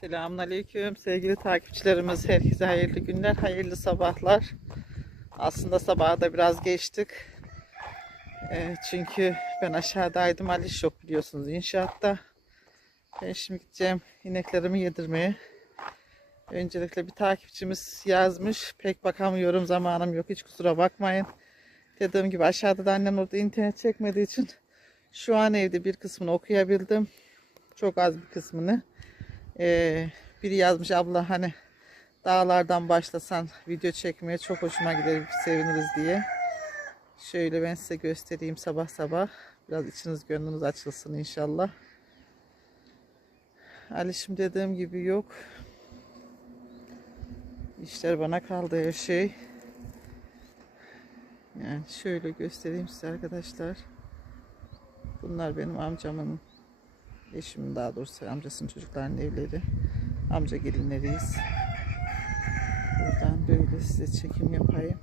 Selamünaleyküm sevgili takipçilerimiz. Herkese hayırlı günler, hayırlı sabahlar. Aslında sabaha da biraz geçtik. Ee, çünkü ben aşağıdaydım. Ali yok biliyorsunuz inşaatta. Ben şimdi gideceğim ineklerimi yedirmeye. Öncelikle bir takipçimiz yazmış. Pek bakamıyorum zamanım yok hiç kusura bakmayın. Dediğim gibi aşağıda da annem orada internet çekmediği için şu an evde bir kısmını okuyabildim. Çok az bir kısmını. Ee, biri yazmış abla hani dağlardan başlasan video çekmeye çok hoşuma gider seviniriz diye. Şöyle ben size göstereyim sabah sabah. Biraz içiniz gönlünüz açılsın inşallah. Alişim dediğim gibi yok. İşler bana kaldı her şey. Yani şöyle göstereyim size arkadaşlar. Bunlar benim amcamın Eşimin daha doğrusu amcasının çocuklarının evleri. Amca gelinleriyiz. Buradan böyle size çekim yapayım.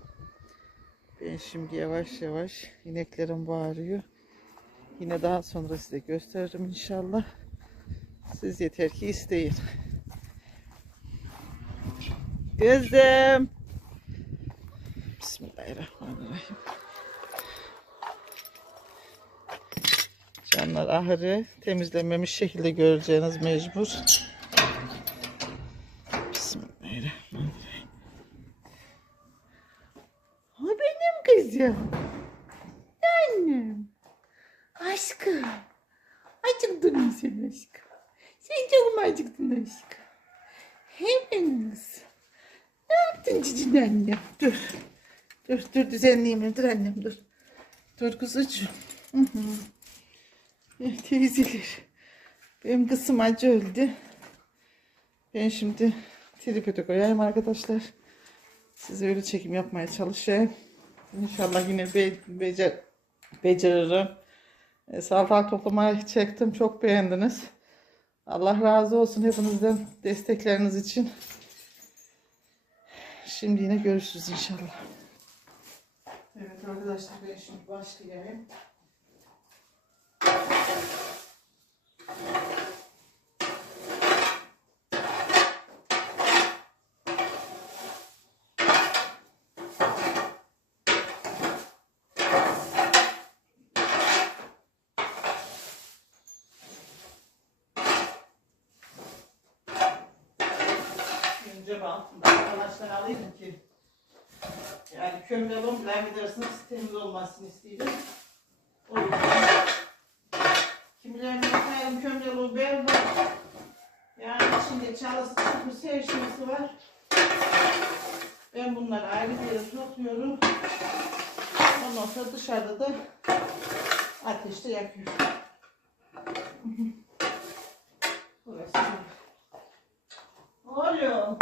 Ben şimdi yavaş yavaş ineklerim bağırıyor. Yine daha sonra size gösteririm inşallah. Siz yeter ki isteyin. Gözüm. Bismillahirrahmanirrahim. Canlar ahırı temizlenmemiş şekilde göreceğiniz mecbur. Bismillahirrahmanirrahim. O benim kızım. Annem. Aşkım. Acıktın mı sen aşkım? Sen çok mu acıktın aşkım? Kızım. Ne yaptın cicin annem? Dur. Dur dur düzenleyeyim. Dur annem dur. Dur kuzucuğum. Hı hı. Teyzeler. Benim kızım acı öldü. Ben şimdi tripode koyayım arkadaşlar. Size öyle çekim yapmaya çalışayım. İnşallah yine be becer beceririm. E, salatalık toplamaya çektim. Çok beğendiniz. Allah razı olsun hepinizden destekleriniz için. Şimdi yine görüşürüz inşallah. Evet arkadaşlar ben şimdi başlayayım. Önce bantımda arkadaşlar alayım ki yani kömürüm bile gidersiniz temiz olmasını istedim. O yüzden kimilerinin koyalım kömürüm berbat. Yani içinde çalısı çıkmış her şeysi var. Ben bunları ayrı bir yere topluyorum. Ondan sonra dışarıda da ateşte yakıyorum. Burası. Oğlum.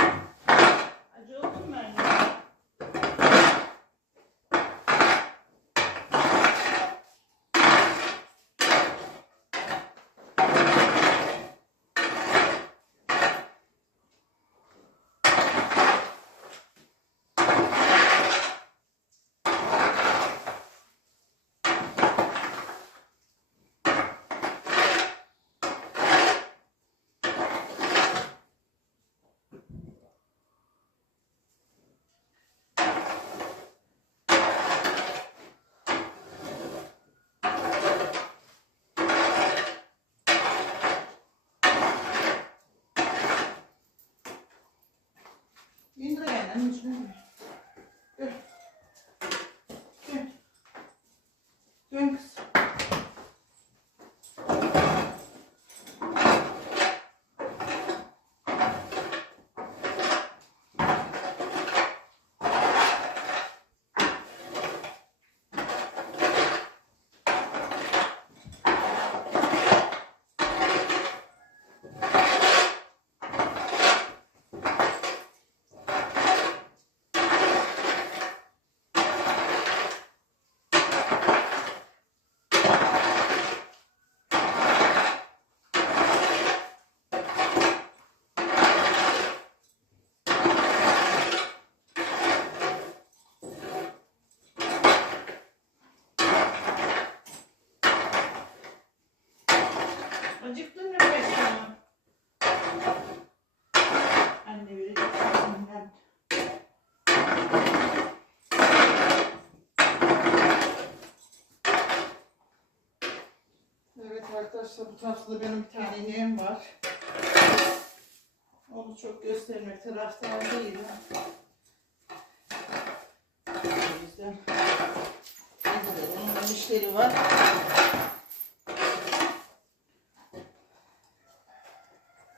Göstermek taraftan değilim. O yüzden onun işleri var.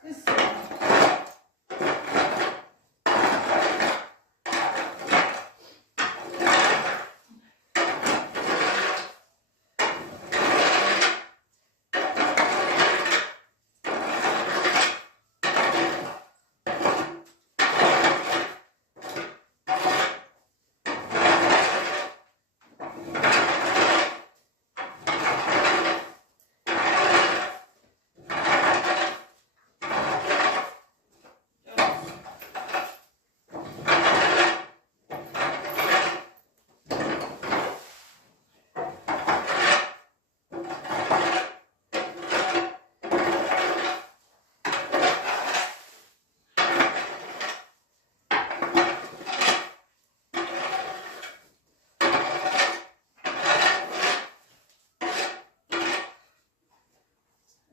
Neyse.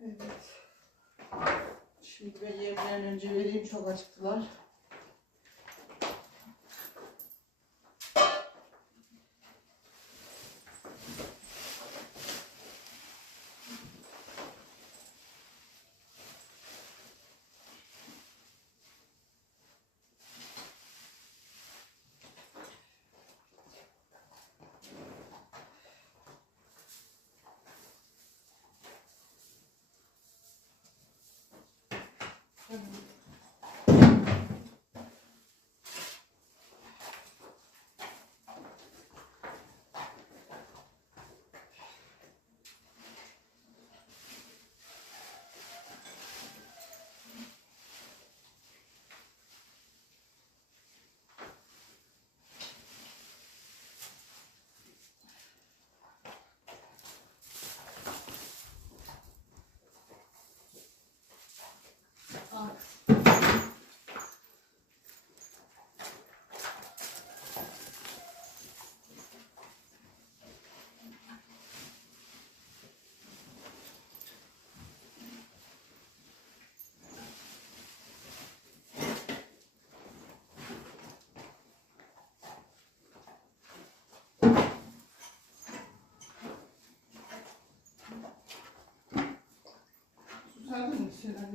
Evet. Şimdi ben yemden önce vereyim çok acıktılar.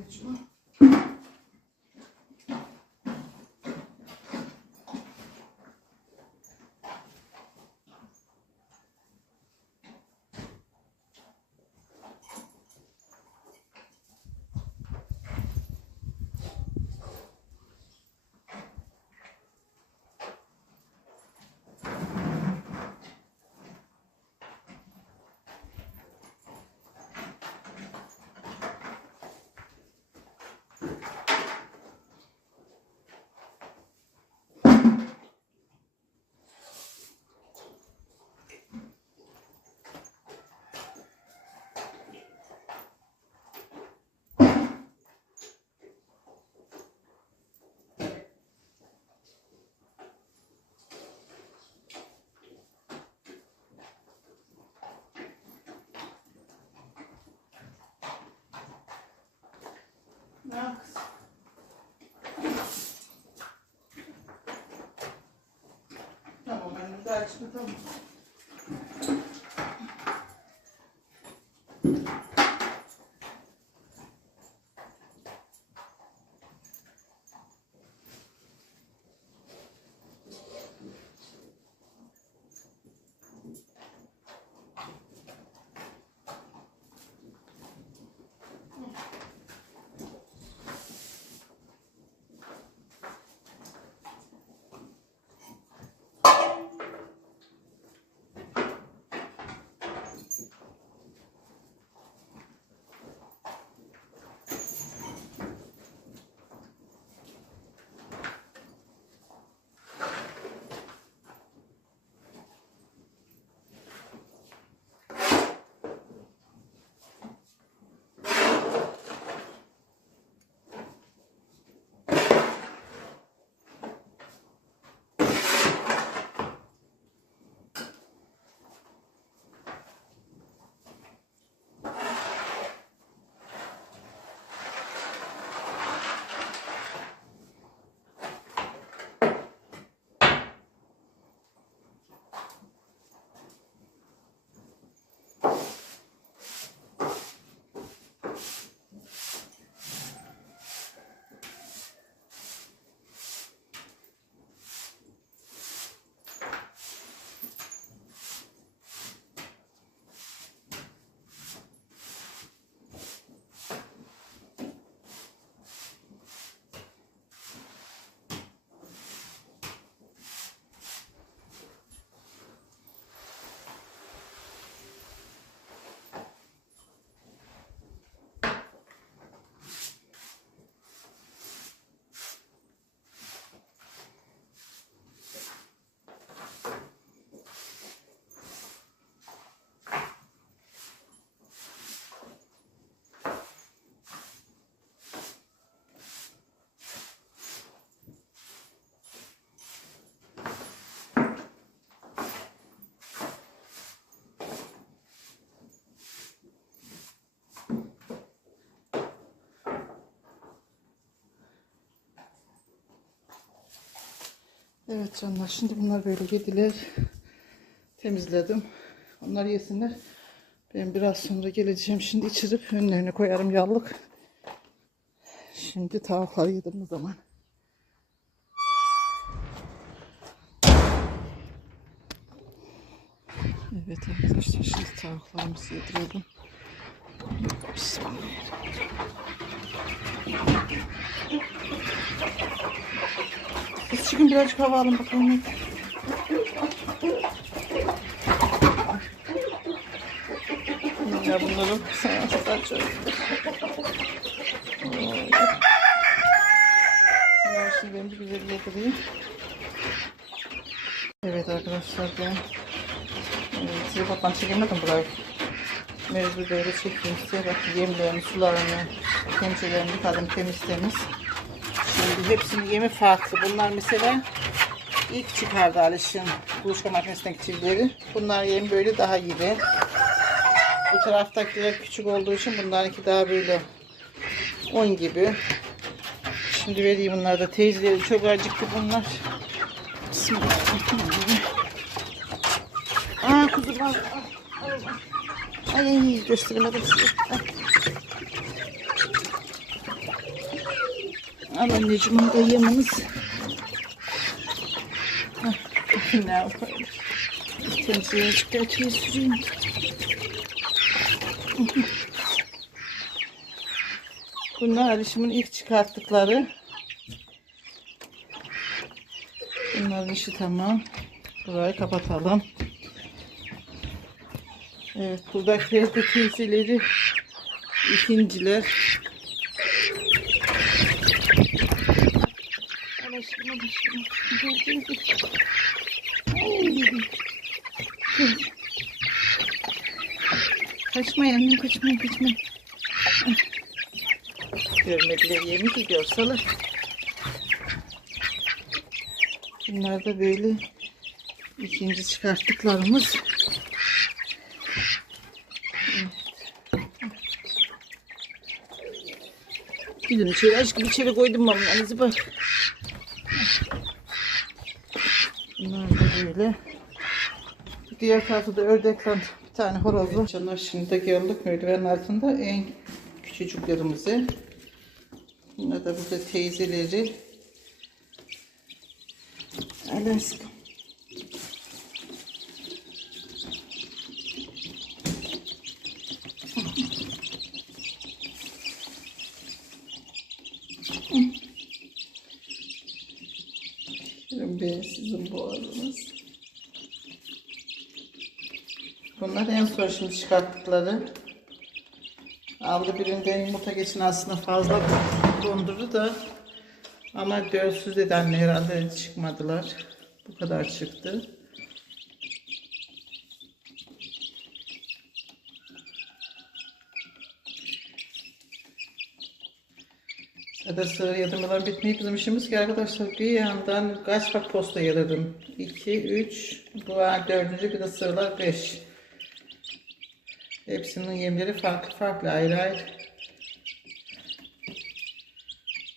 Mı sen anneciğim? Ne yapsın? Açma tamam. Evet canlar şimdi bunlar böyle yediler. Temizledim. Onlar yesinler. Ben biraz sonra geleceğim. Şimdi içirip önlerine koyarım yallık. Şimdi tavukları yedim o zaman. Evet arkadaşlar şimdi tavuklarımızı yedirelim. Bismillahirrahmanirrahim. Biz çıkın birazcık hava alın bakalım. Ya bunları saç Bunlar şimdi benim bir güzel yedireyim. Evet arkadaşlar ben evet, size bakın çekemedim burayı. Mevzu böyle çekeyim. Bak yemlerini, sularını, pençelerini yıkadım temiz temiz. Şimdi hepsinin yemi farklı. Bunlar mesela ilk çıkardı Aliş'in kuluçka makinesindeki çiftleri. Bunlar yem böyle daha iri. Bu taraftakiler küçük olduğu için bunlarınki daha böyle 10 gibi. Şimdi vereyim bunlar da teyzeleri çok acıktı bunlar. Bismillahirrahmanirrahim. Aa kuzular. Ay ay gösteremedim size. Al anneciğim onu da Ne yapayım? Temizliğe çıkartıyor süreyim. Bunlar Alişim'in ilk çıkarttıkları. Bunların işi tamam. Burayı kapatalım. Evet, buradakiler teyzeleri ikinciler. Ay. Gel. Kaçmayın annem, kaçmayın, kaçmayın. Ay. Görmediler yemi ki görseler. Bunlar da böyle ikinci çıkarttıklarımız. Gidin içeri aşkım içeri koydum mamlarınızı bak. Bunlar da böyle. Diğer tarafta da ördekler bir tane horoz var. Canlar şimdi de geldik merdivenin altında en küçücüklerimizi. Bunlar da burada teyzeleri. Hadi aşkım. Be sizin boğazınız. Bunlar en son şimdi çıkarttıkları. Aldı birinden yumurta geçin aslında fazla dondurdu da ama dölsüz dedi anne herhalde çıkmadılar. Bu kadar çıktı. Ya da sığır yadırmalar bitmeyip bizim işimiz ki arkadaşlar bir yandan kaç bak posta yadırdım. 2, 3, bu dördüncü bir de sığırlar 5. Hepsinin yemleri farklı farklı ayrı ayrı.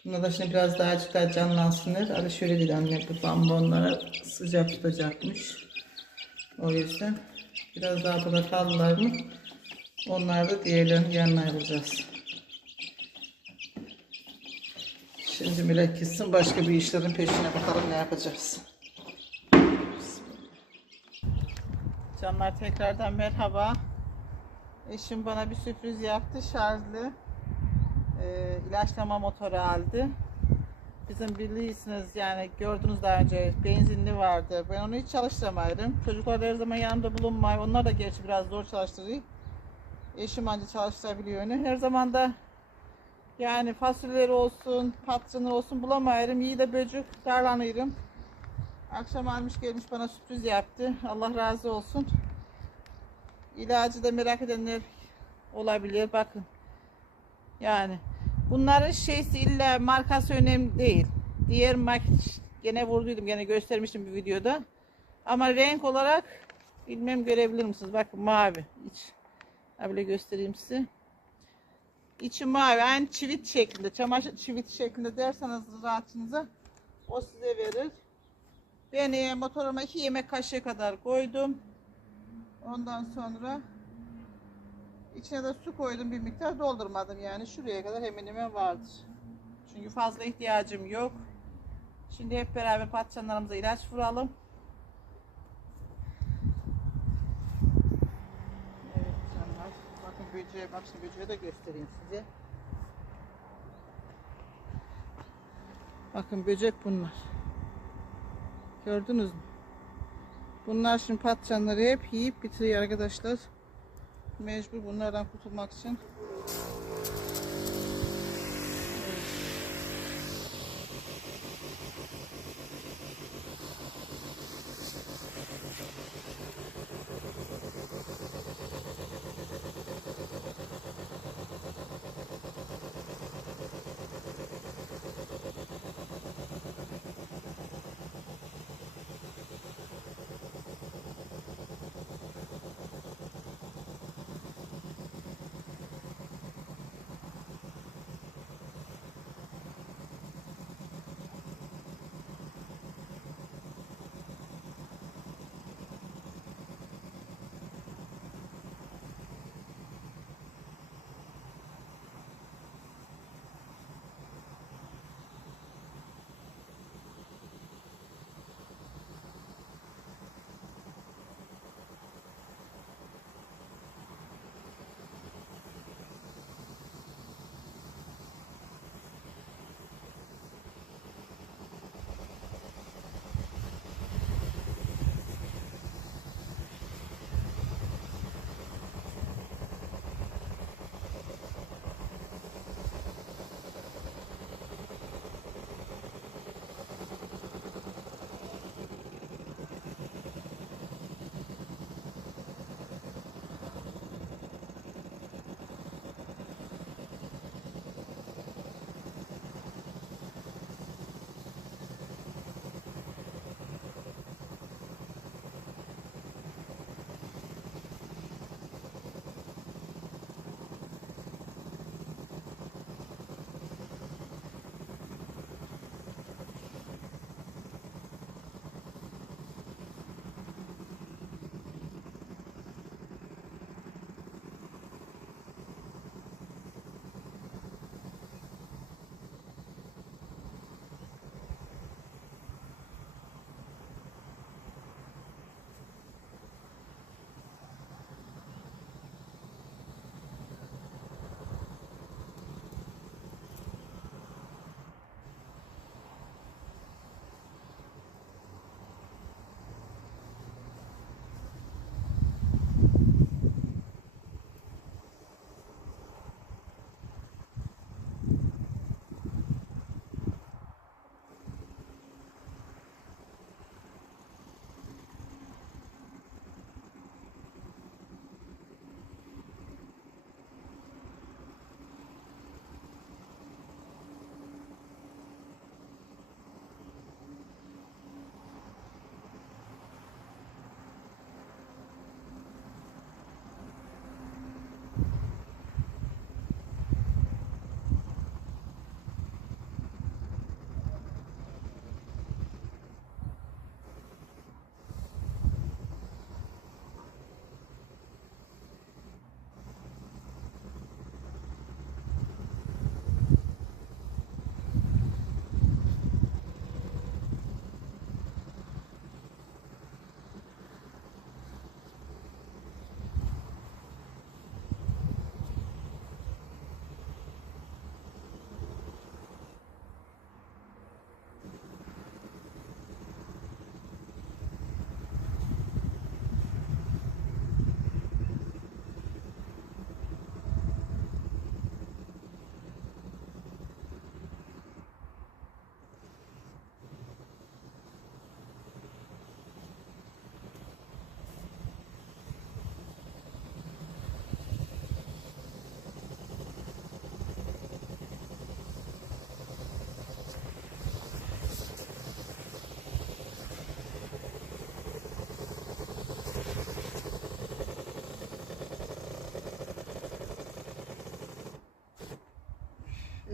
Buna da şimdi biraz daha azıcık daha canlansınlar. Hadi şöyle dedi anne bu bambonlara sıcak tutacakmış. O yüzden biraz daha burada kaldılar mı? Onlar da diğerlerinin yanına ayrılacağız. Şimdi Melek gitsin başka bir işlerin peşine bakalım ne yapacağız. Canlar tekrardan merhaba. Eşim bana bir sürpriz yaptı. Şarjlı e, ilaçlama motoru aldı. Bizim bilirsiniz yani gördünüz daha önce benzinli vardı. Ben onu hiç çalıştırmaydım. Çocuklar her zaman yanımda bulunmuyor. Onlar da gerçi biraz zor çalıştırıyor. Eşim anca çalıştırabiliyor onu. Her zaman da yani fasulyeleri olsun, patlıcanı olsun bulamıyorum. İyi de böcük darlanıyorum. Akşam almış gelmiş bana sürpriz yaptı. Allah razı olsun. İlacı da merak edenler olabilir. Bakın. Yani bunların şeysi illa markası önemli değil. Diğer mak gene vurduydum gene göstermiştim bir videoda. Ama renk olarak bilmem görebilir misiniz? Bakın mavi iç. Böyle göstereyim size. İçi mavi. Aynı çivit şeklinde. Çamaşır çivit şeklinde derseniz rahatınıza o size verir. Ben e, motoruma iki yemek kaşığı kadar koydum. Ondan sonra içine de su koydum bir miktar doldurmadım yani şuraya kadar hemen vardır. Çünkü fazla ihtiyacım yok. Şimdi hep beraber patlıcanlarımıza ilaç vuralım. Evet canlar. Bakın böceğe bak şimdi böceği de göstereyim size. Bakın böcek bunlar. Gördünüz mü? Bunlar şimdi patlıcanları hep yiyip bitiriyor arkadaşlar. Mecbur bunlardan kurtulmak için.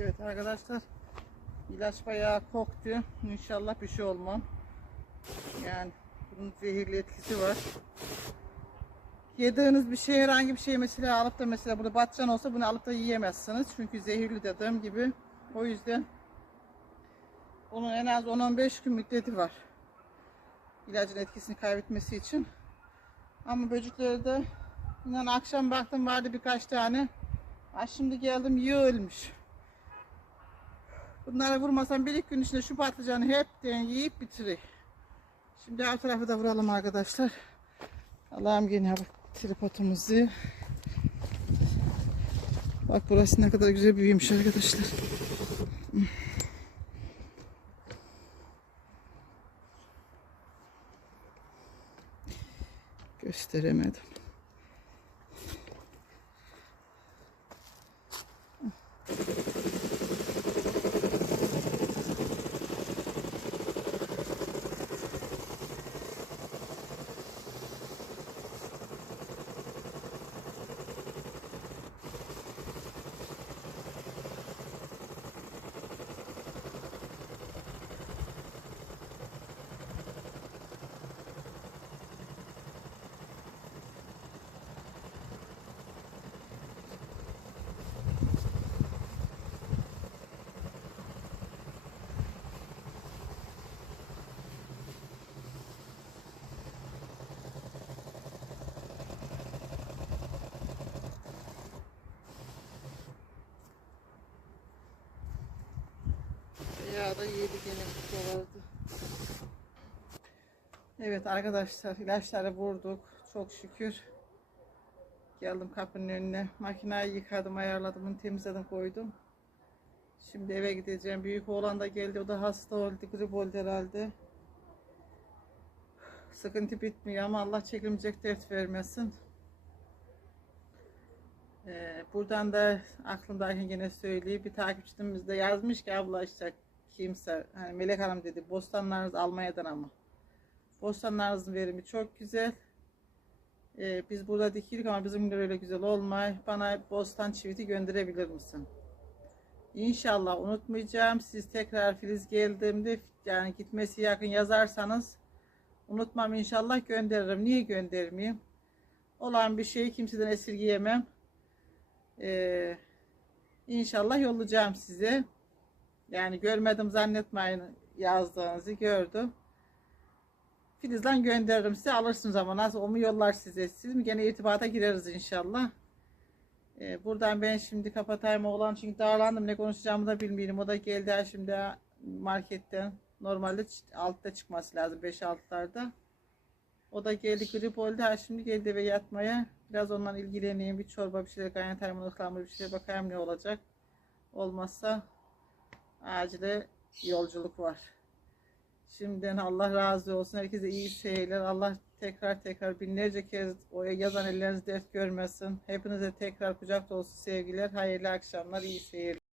Evet arkadaşlar ilaç bayağı koktu. İnşallah bir şey olmam. Yani bunun zehirli etkisi var. Yediğiniz bir şey herhangi bir şey mesela alıp da mesela burada batcan olsa bunu alıp da yiyemezsiniz. Çünkü zehirli dediğim gibi. O yüzden onun en az 10-15 gün müddeti var. İlacın etkisini kaybetmesi için. Ama böcekleri de akşam baktım vardı birkaç tane. Ha şimdi geldim yiyor ölmüş. Bunları vurmasam bir iki gün içinde şu patlıcanı hepten yiyip bitirir. Şimdi her tarafı da vuralım arkadaşlar. Allah'ım yine bak tripodumuzu. Bak burası ne kadar güzel büyümüş arkadaşlar. Gösteremedim. Ya da yedi gene vardı. Evet arkadaşlar ilaçları vurduk. Çok şükür. Geldim kapının önüne. Makineyi yıkadım, ayarladım, temizledim, koydum. Şimdi eve gideceğim. Büyük oğlan da geldi. O da hasta oldu. Grip oldu herhalde. Sıkıntı bitmiyor ama Allah çekilmeyecek dert vermesin. Ee, buradan da aklımdayken yine söyleyeyim. Bir takipçimiz de yazmış ki abla işte kimse hani Melek Hanım dedi bostanlarınız Almanya'dan ama. Bostanlarınızın verimi çok güzel. Ee, biz burada dikilik ama bizimkiler öyle güzel olmay. Bana bostan çiviti gönderebilir misin? İnşallah unutmayacağım. Siz tekrar Filiz geldiğimde yani gitmesi yakın yazarsanız unutmam inşallah gönderirim. Niye göndermeyeyim? Olan bir şeyi kimseden esirgeyemem. Ee, inşallah yollayacağım size. Yani görmedim zannetmeyin yazdığınızı gördüm. Filiz'den gönderirim size alırsınız ama nasıl o mu yollar size siz mi gene irtibata gireriz inşallah. Ee, buradan ben şimdi kapatayım oğlan çünkü darlandım ne konuşacağımı da bilmiyorum. O da geldi şimdi marketten. Normalde altta çıkması lazım 5-6'larda. O da geldi grip oldu ha şimdi geldi eve yatmaya. Biraz ondan ilgileneyim bir çorba bir şeyler kaynatayım ıhlamur bir şeyler bakayım ne olacak. Olmazsa acile yolculuk var. Şimdiden Allah razı olsun. Herkese iyi seyirler. Allah tekrar tekrar binlerce kez o yazan elleriniz dert görmesin. Hepinize tekrar kucak dolusu sevgiler. Hayırlı akşamlar, iyi seyirler.